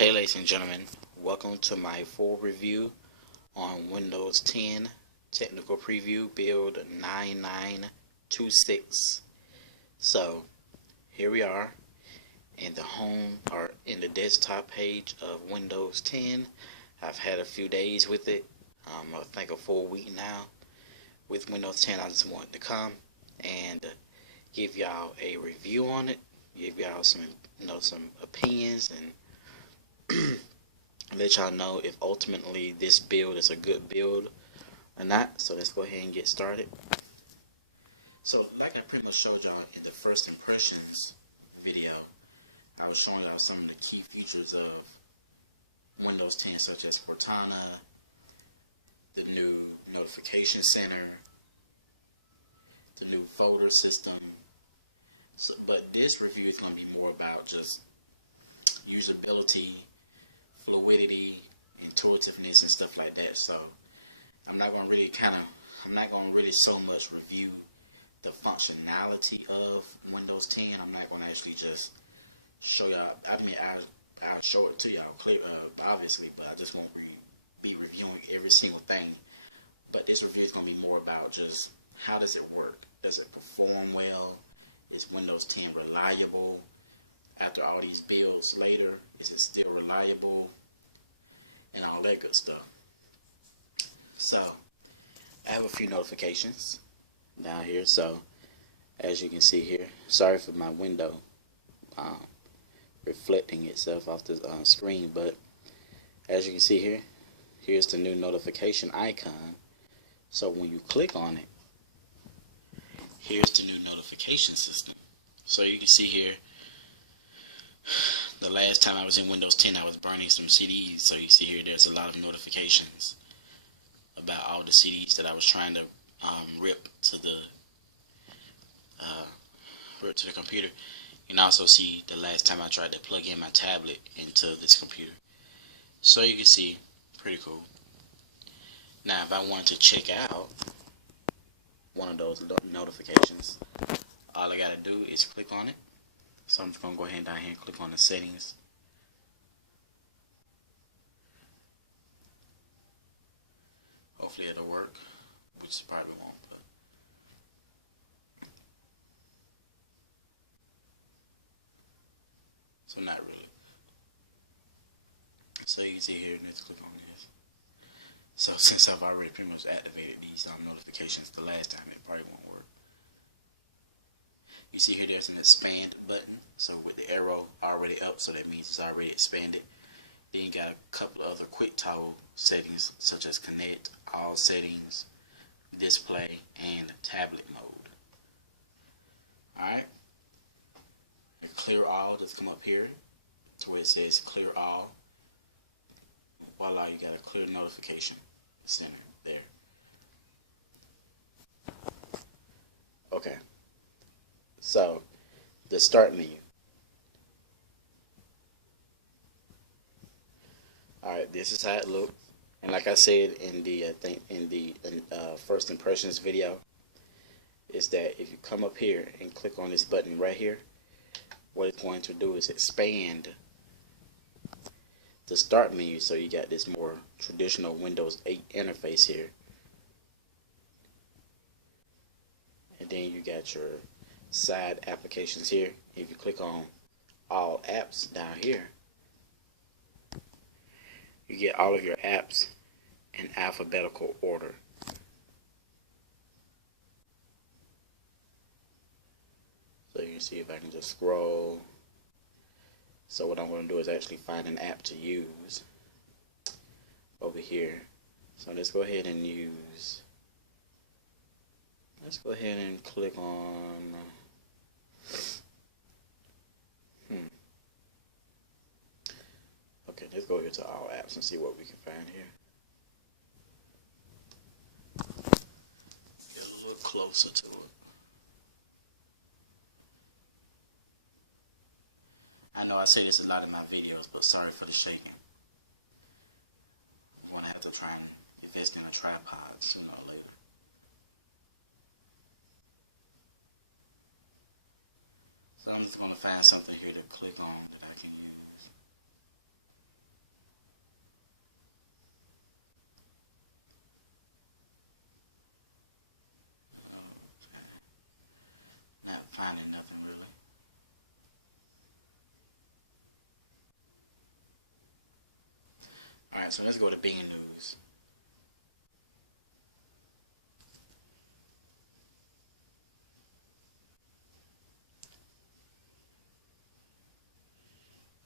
Hey ladies and gentlemen, welcome to my full review on Windows 10 technical preview build 9926. So here we are in the home or in the desktop page of Windows 10. I've had a few days with it, I think a full week now with Windows 10. I just wanted to come and give y'all a review on it, give y'all some opinions, and let y'all know if ultimately this build is a good build or not. So let's go ahead and get started. So like I pretty much showed y'all in the first impressions video, I was showing y'all some of the key features of Windows 10, such as Cortana, the new notification center, the new folder system. But this review is going to be more about just usability, fluidity, intuitiveness, and stuff like that. So I'm not going to really so much review the functionality of Windows 10. I'm not going to actually just show y'all. I'll show it to y'all clear, obviously, but I just won't be reviewing every single thing. But this review is going to be more about just how does it work? Does it perform well? Is Windows 10 reliable? After all these builds later, is it still reliable? And all that good stuff. So I have a few notifications down here. So as you can see here, sorry for my window reflecting itself off the screen, but as you can see here, here's the new notification icon. So when you click on it, here's the new notification system. So you can see here, the last time I was in Windows 10, I was burning some CDs. So you see here, there's a lot of notifications about all the CDs that I was trying to rip to the computer. You can also see the last time I tried to plug in my tablet into this computer. So you can see, pretty cool. Now, if I wanted to check out one of those notifications, all I gotta do is click on it. So I'm just going to go ahead and down here and click on the settings. Hopefully it'll work, which it probably won't. But so not really. So you can see here, let's click on this. So since I've already pretty much activated these notifications the last time, it probably won't work. You see here there's an expand button. So with the arrow already up, so that means it's already expanded. Then you got a couple of other quick toggle settings, such as connect, all settings, display, and tablet mode. Alright. Clear all, just come up here to where it says clear all. Voila, you got a clear notification center there. Okay. So the start menu. Alright, this is how it looks. And like I said in the first impressions video, is that if you come up here and click on this button right here, what it's going to do is expand the start menu, so you got this more traditional Windows 8 interface here. And then you got your side applications here. If you click on all apps down here, you get all of your apps in alphabetical order. So you can see if I can just scroll. So what I'm going to do is actually find an app to use over here. So let's go ahead and click on okay, let's go here to all apps and see what we can find here. Get a little closer to it. I know I say this a lot in my videos, but sorry for the shaking. I'm going to have to try and invest in a tripod sooner or later. So I'm just going to find something here to click on that I can use. Alright, so let's go to Bing News.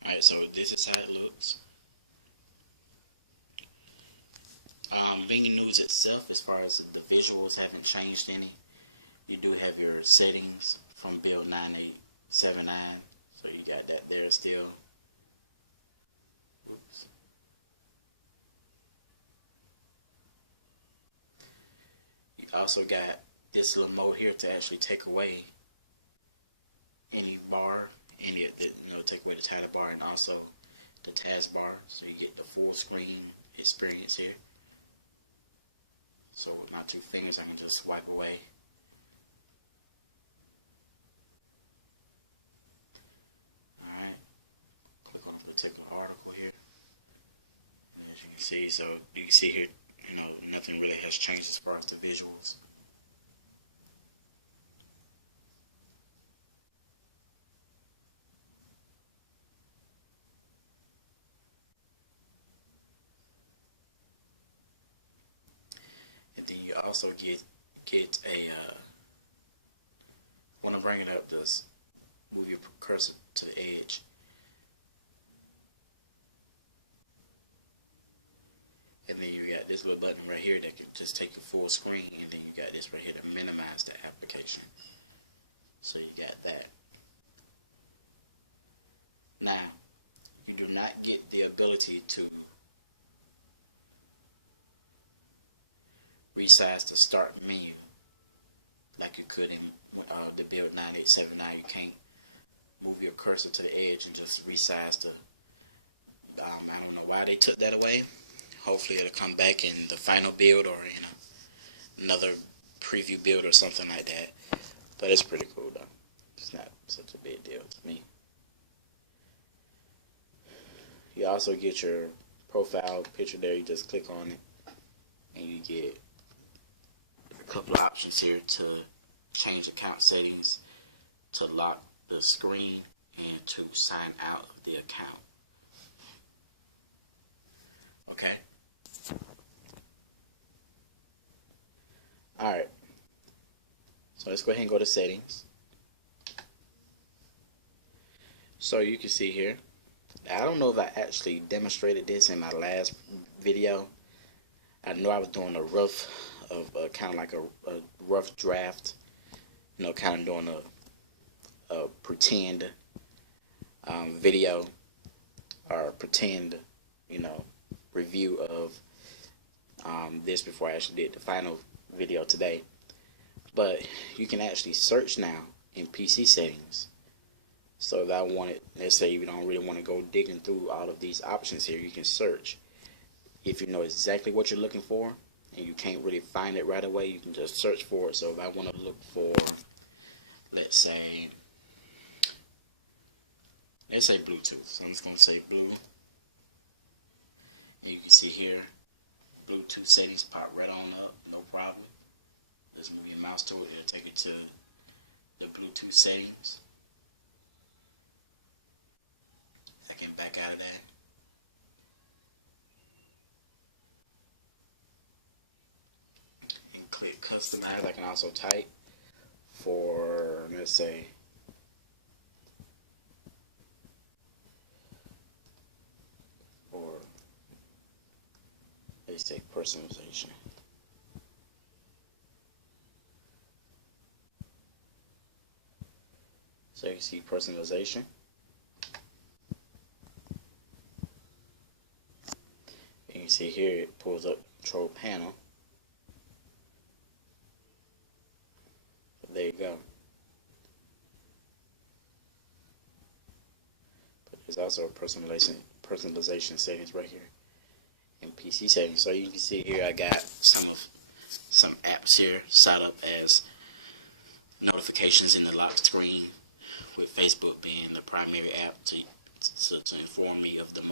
Alright, so this is how it looks. Bing News itself, as far as the visuals, haven't changed any. You do have your settings from build 9879, so you got that there still. Oops. You also got this little mode here to actually take away any bar, take away the title bar, and also the taskbar, so you get the full screen experience here. So with my two fingers, I can just swipe away. Alright, click on the particular article here. As you can see, so you can see here, nothing really has changed as far as the visuals. Then you also get a when I bring it up, just move your cursor to the edge. And then you got this little button right here that can just take you full screen, and then you got this right here to minimize that application. So you got that. Now, you do not get the ability to resize the start menu like you could in the build 9879. You can't move your cursor to the edge and just resize the I don't know why they took that away. Hopefully it'll come back in the final build or in another preview build or something like that. But it's pretty cool though. It's not such a big deal to me. You also get your profile picture there. You just click on it and you get a couple of options here to change account settings, to lock the screen, and to sign out of the account. Okay. Alright. So let's go ahead and go to settings. So you can see here. I don't know if I actually demonstrated this in my last video. I know I was doing a rough kind of like a rough draft, kind of doing a pretend video or pretend, review of this before I actually did the final video today. But you can actually search now in PC settings. So if I wanted, let's say you don't really want to go digging through all of these options here, you can search. If you know exactly what you're looking for and you can't really find it right away, you can just search for it. So if I want to look for, let's say Bluetooth. So I'm just going to say blue. And you can see here, Bluetooth settings pop right on up, no problem. Just move your mouse to it, it'll take it to the Bluetooth settings. I can back out of that. And click customize. I can also type for, let's say, personalization. So you can see personalization. You can see here it pulls up control panel. But there you go. But there's also a personalization settings right here in PC settings. So you can see here I got some apps here set up as notifications in the lock screen, with Facebook being the primary app to inform me of the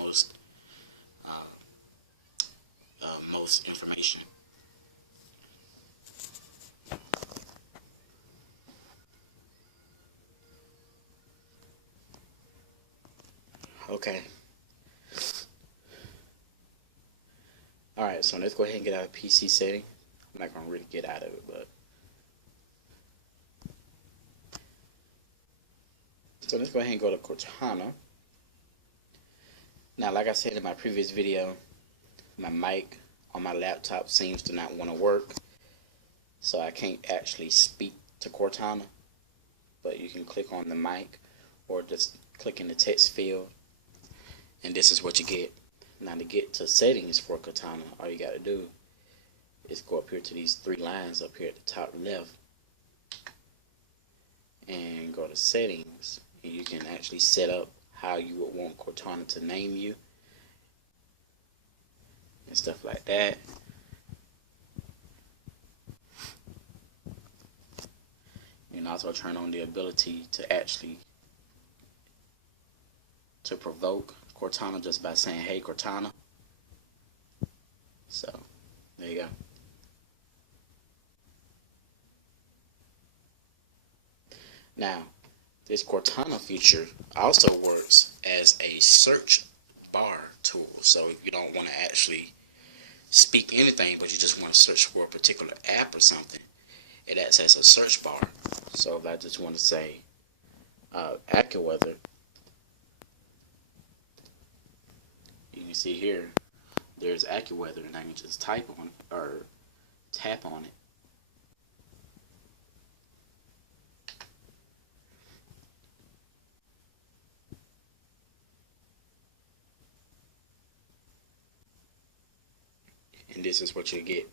most information. Okay. Alright, so let's go ahead and get out of PC setting. I'm not going to really get out of it, but. So let's go ahead and go to Cortana. Now, like I said in my previous video, my mic on my laptop seems to not want to work. So I can't actually speak to Cortana. But you can click on the mic or just click in the text field. And this is what you get. Now to get to settings for Cortana, all you got to do is go up here to these three lines up here at the top left and go to settings, and you can actually set up how you would want Cortana to name you and stuff like that. You can also turn on the ability to actually provoke Cortana just by saying, "Hey Cortana." So there you go. Now this Cortana feature also works as a search bar tool. So if you don't want to actually speak anything, but you just want to search for a particular app or something, it acts as a search bar. So if I just want to say AccuWeather, you can see here there's AccuWeather, and I can just type on it or tap on it. And this is what you get.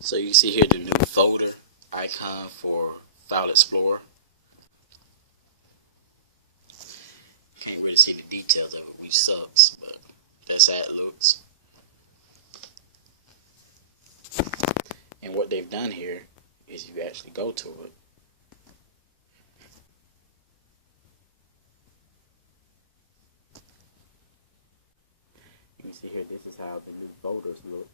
So you see here the new folder icon for File Explorer. Can't really see the details of it, which sucks, but that's how it looks. And what they've done here is you actually go to it. You can see here, this is how the new folders look.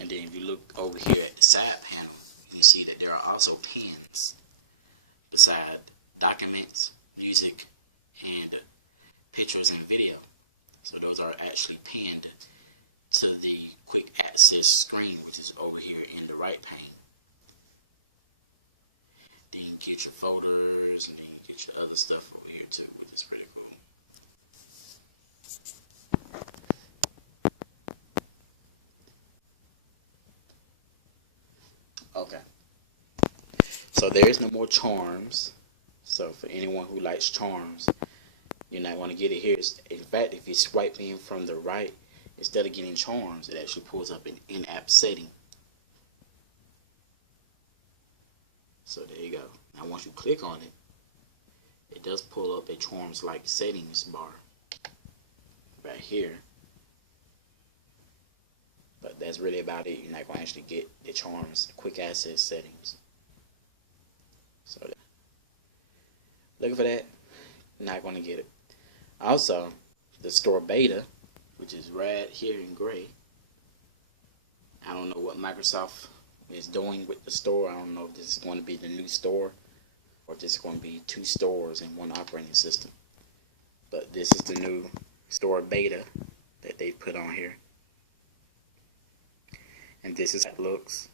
And then if you look over here at the side panel, you can see that there are also pins beside documents, music, and pictures and video. So those are actually pinned to the quick access screen, which is over here in the right pane. Then you can get your folders, and then you get your other stuff over here too, which is pretty cool. Okay. So there is no more charms. So for anyone who likes charms, you're not going to get it here. In fact, if you swipe in from the right, instead of getting charms, it actually pulls up an in-app setting. So there you go. Now once you click on it, it does pull up a charms-like settings bar right here. But that's really about it. You're not going to actually get the charms quick access settings. So looking for that, not going to get it. Also, the store beta, which is right here in gray. I don't know what Microsoft is doing with the store. I don't know if this is going to be the new store or if this is going to be two stores in one operating system. But this is the new store beta that they put on here. And this is how it looks.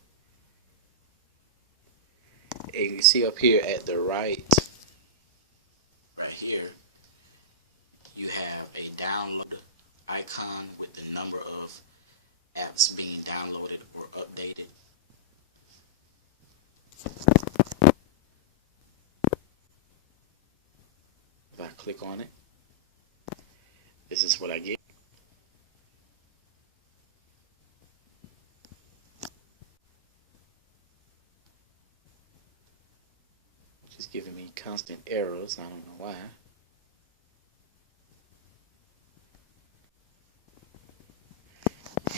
And you can see up here at the right here, you have a download icon with the number of apps being downloaded or updated. If I click on it, this is what I get. It's giving me constant errors. I don't know why.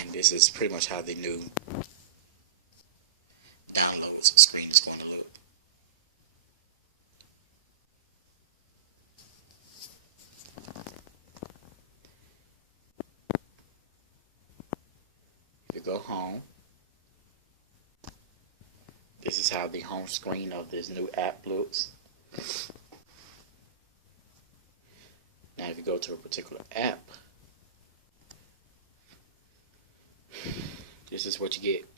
And this is pretty much how the new downloads screen is going to look. go home. This is how the home screen of this new app looks. Now if you go to a particular app, this is what you get.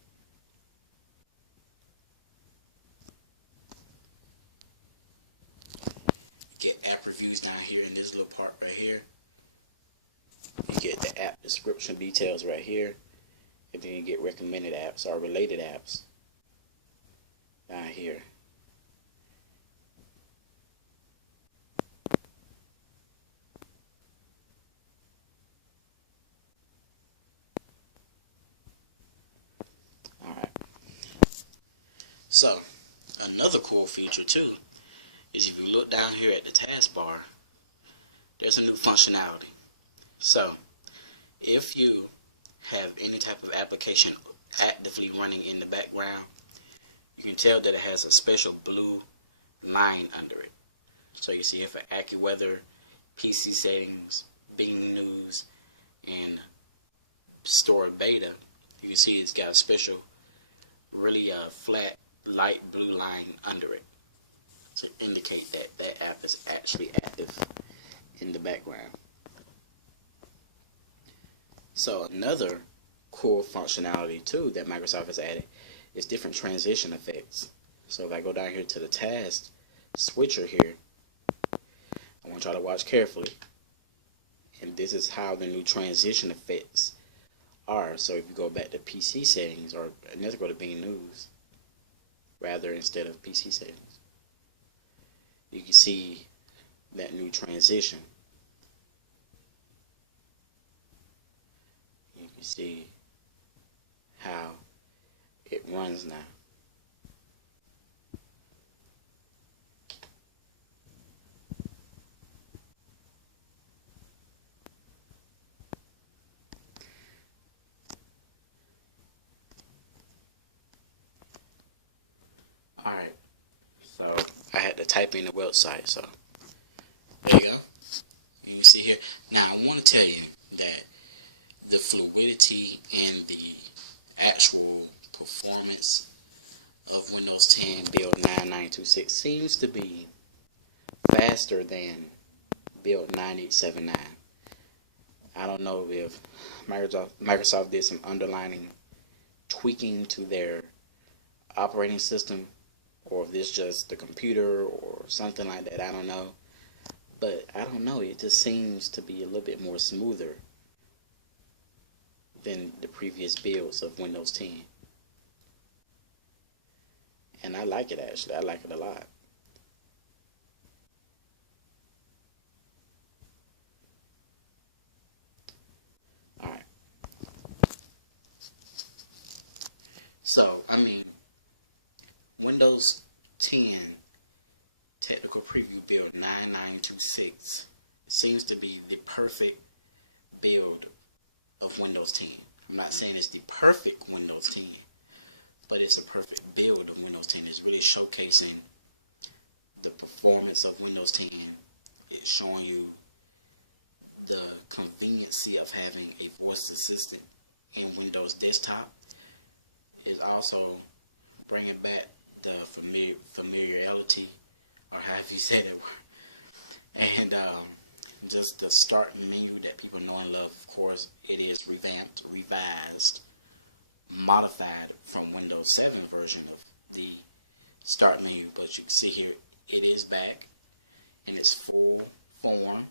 You get app reviews down here in this little part right here. You get the app description details right here. And then you get recommended apps or related apps down here. Alright. So, another cool feature too is if you look down here at the taskbar, there's a new functionality. So, if you have any type of application actively running in the background, you can tell that it has a special blue line under it. So you see here for AccuWeather, PC settings, Bing News, and Store Beta, you can see it's got a special, really flat, light blue line under it to indicate that that app is actually active in the background. So another cool functionality too that Microsoft has added is different transition effects. So if I go down here to the task switcher here, I want y'all to watch carefully. And this is how the new transition effects are. So if you go back to PC settings, or let's go to Bing News rather instead of PC settings, you can see that new transition. You can see how it runs now. Alright, so I had to type in the website, so there you go. You can see here. Now I want to tell you that the fluidity and the actual performance of Windows 10 build 9926 seems to be faster than build 9879. I don't know if Microsoft did some underlining tweaking to their operating system, or if this just the computer or something like that. I don't know, but I don't know, it just seems to be a little bit more smoother than the previous builds of Windows 10. And I like it, actually. I like it a lot. Alright. So, I mean, Windows 10 Technical Preview build 9926 seems to be the perfect build of Windows 10. I'm not saying it's the perfect Windows 10, but it's a perfect build of Windows 10. It's really showcasing the performance of Windows 10. It's showing you the conveniency of having a voice assistant in Windows desktop. It's also bringing back the familiarity, or however you say it, and just the start menu that people know and love. Of course, it is revamped, revised, modified from Windows 7 version of the start menu, but you can see here it is back in its full form,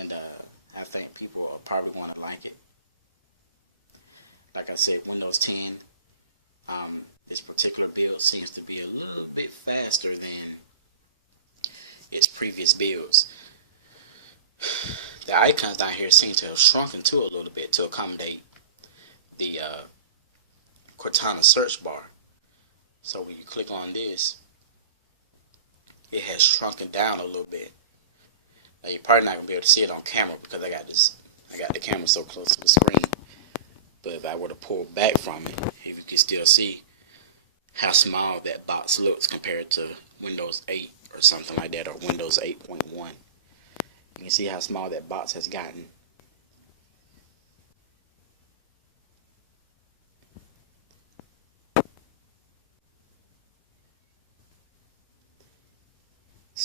and I think people are probably going to like it. Like I said, Windows 10, this particular build seems to be a little bit faster than its previous builds. The icons down here seem to have shrunken too a little bit to accommodate the Cortana search bar. So when you click on this, it has shrunken down a little bit. Now you're probably not gonna be able to see it on camera because I got the camera so close to the screen. But if I were to pull back from it, if you can still see how small that box looks compared to Windows 8 or something like that, or Windows 8.1. You can see how small that box has gotten.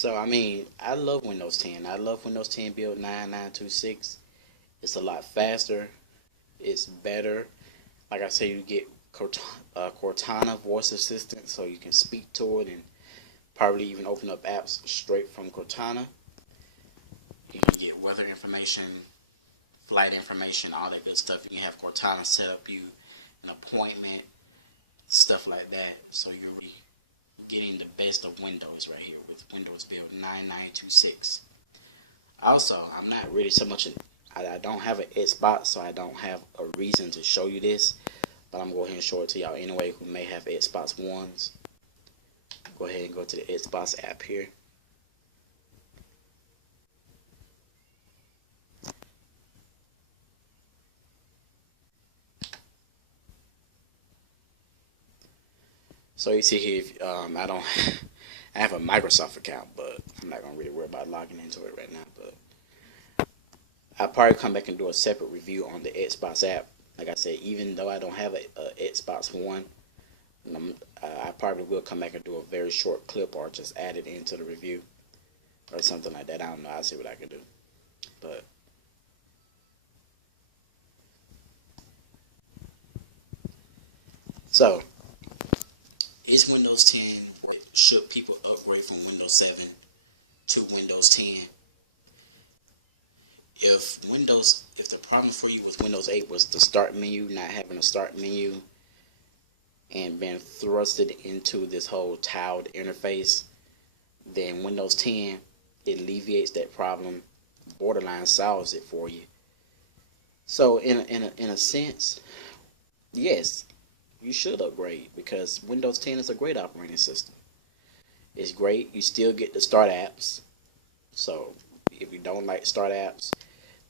So I mean, I love Windows 10. I love Windows 10 build 9926. It's a lot faster. It's better. Like I say, you get Cortana voice assistant, so you can speak to it and probably even open up apps straight from Cortana. You can get weather information, flight information, all that good stuff. You can have Cortana set up you an appointment, stuff like that. So you're really getting the best of Windows right here with Windows build 9926. Also, I'm not really so much I don't have an Xbox, so I don't have a reason to show you this, but I'm going to go ahead and show it to y'all anyway who may have Xbox Ones. Go ahead and go to the Xbox app here. So you see here, I don't, I have a Microsoft account, but I'm not gonna really worry about logging into it right now. But I'll probably come back and do a separate review on the Xbox app. Like I said, even though I don't have a Xbox One, I probably will come back and do a very short clip or just add it into the review or something like that. I don't know. I'll see what I can do. But so, is Windows 10, or should people upgrade from Windows 7 to Windows 10? If the problem for you with Windows 8 was the start menu, not having a start menu, and being thrusted into this whole tiled interface, then Windows 10, it alleviates that problem, borderline solves it for you. So in a sense, yes, you should upgrade, because Windows 10 is a great operating system. It's great. You still get the start apps. So if you don't like start apps,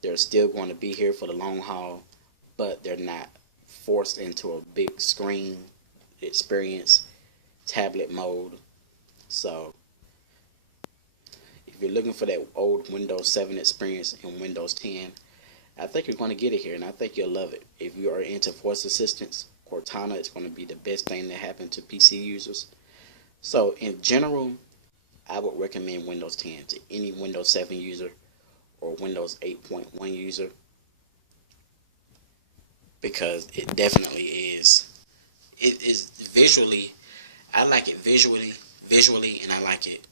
they're still going to be here for the long haul, but they're not forced into a big screen experience, tablet mode. So if you're looking for that old Windows 7 experience in Windows 10, I think you're going to get it here, and I think you'll love it. If you are into voice assistants, Cortana is going to be the best thing that happened to PC users. So in general, I would recommend Windows 10 to any Windows 7 user or Windows 8.1 user, because it definitely is. It is visually, I like it visually, and I like it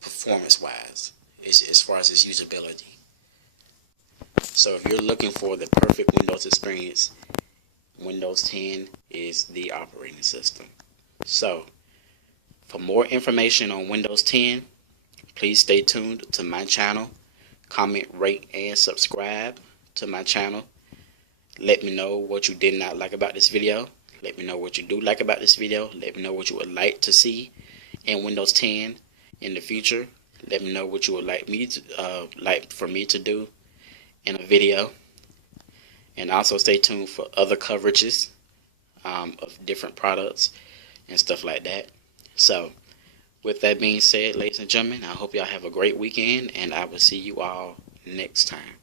performance-wise, as far as its usability. So if you're looking for the perfect Windows experience, Windows 10 is the operating system. So for more information on Windows 10, please stay tuned to my channel. Comment, rate, and subscribe to my channel. Let me know what you did not like about this video. Let me know what you do like about this video. Let me know what you would like to see in Windows 10 in the future. Let me know what you would like for me to do in a video. And also stay tuned for other coverages of different products and stuff like that. So with that being said, ladies and gentlemen, I hope y'all have a great weekend, and I will see you all next time.